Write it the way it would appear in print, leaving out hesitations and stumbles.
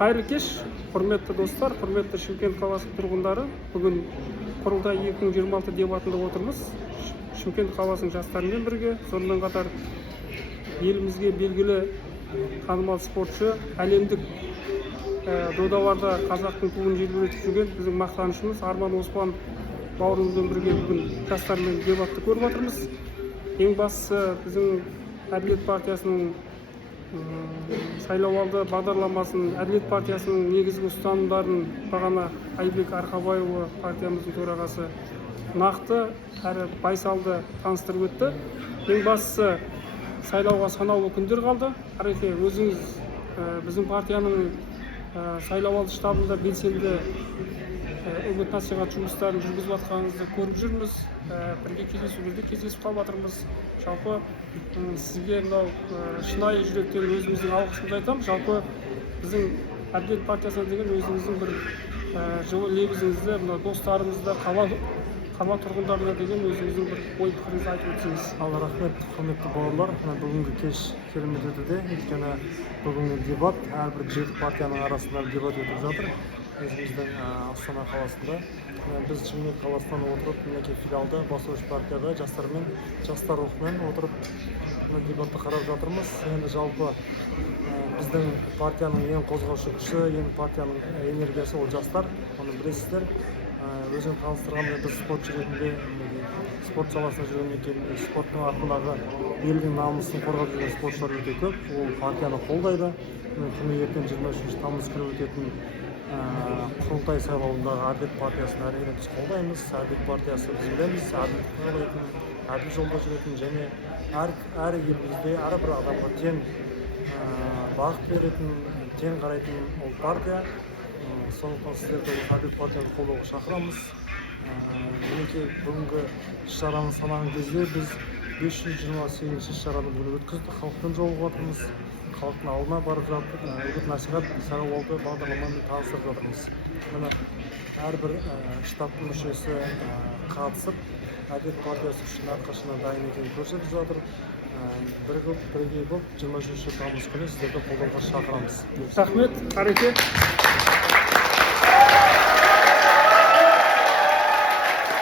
Қайырлы кеш, құрметті достар, құрметті Шымкент қаласының тұрғындары. Бүгін құрылтай 2026 дебатында отырмыз. Шымкент қаласының жастарымен бірге, сонымен қатар елімізге белгілі танымал спортшы, әлемдік додаларда қазақтың туын желбіретіп жүрген біздің мақтанышымыз Арман Оспан бауырымызбен бірге бүгін жастармен дебатты көріп жатырмыз. Ең бастысы біздің Әділет партиясының сайлауалды бағдарламасын, Әділет партиясының негізгі ұстанымдарын бағана Айбек Арқабайұлы, партиямыздың төрағасы, нақты әрі байсалды таныстырып өтті. Ең бастысы сайлауға санаулы күндер қалды. Ареке, өзіңіз біздің партияның сайлауалды штабында белсенді үгіт насихат жұмыстарын жүргізіп жатқаныңызды көріп жүрміз. Бірге кездесулерде кездесіп қалып жатырмыз. Жалпы сізге мынау шынайы жүректен өзіміздің алғысымды айтамын. Жалпы біздің Әділет партиясына деген өзіңіздің бір жылы лебізіңізді мына достарымызды, қала тұрғындарына деген өзіңіздің бір ой пікіріңізді айтып өтсеңіз. Ал рахмет, құрметті бауырлар. Бүгінгі кеш керемет өтуде. Өйткені бүгінгі дебат әрбір 7 партияның арасында дебат өтіп жатыр. Өзіміздің Астана қаласында. Біз Шымкент қаласынан отырып, мінекей филиалда бастауыш партияда жастармен, жастар рухымен отырып дебатты қарап жатырмыз. Енді жалпы біздің партияның ең қозғаушы күші, ең партияның энергиясы ол жастар. Оны білесіздер. Өзін таныстырғанда біз спортшы ретінде спорт саласында жүрген екен, спорттың артындағы елдің намысын қорғап жүрген спортшылар өте көп. Ол партияны қолдайды. Күні ертең 23 тамыз күні өтетін құрылтай сайлауындағы Әділет партиясын әрине біз қолдаймыз. Әділет партиясы біз білеміз, әділдікті қалайтын, әділ жолда жүретін және әр елімізде әрбір адамға тең бағыт беретін, тең қарайтын ол партия. Сондықтан сіздерді Әділет партияны қолдауға шақырамыз. Мінекей бүгінгі іс-шараның санаған кезде біз 528 іс-шараны бүгін өткіздік, халықпен жолығып жатырмыз. Халықтың алдына барып жатып, үгіт насихат сайлауалды бағдарламамен таныстырып жатырмыз. Міне әрбір штаб мүшесі қатысып, Әділет партиясы үшін әрқашан дайын екенін көрсетіп жатыр. Бірігіп 23 тамыз күні сіздерді қолдауға шақырамыз. Рахмет, Ареке.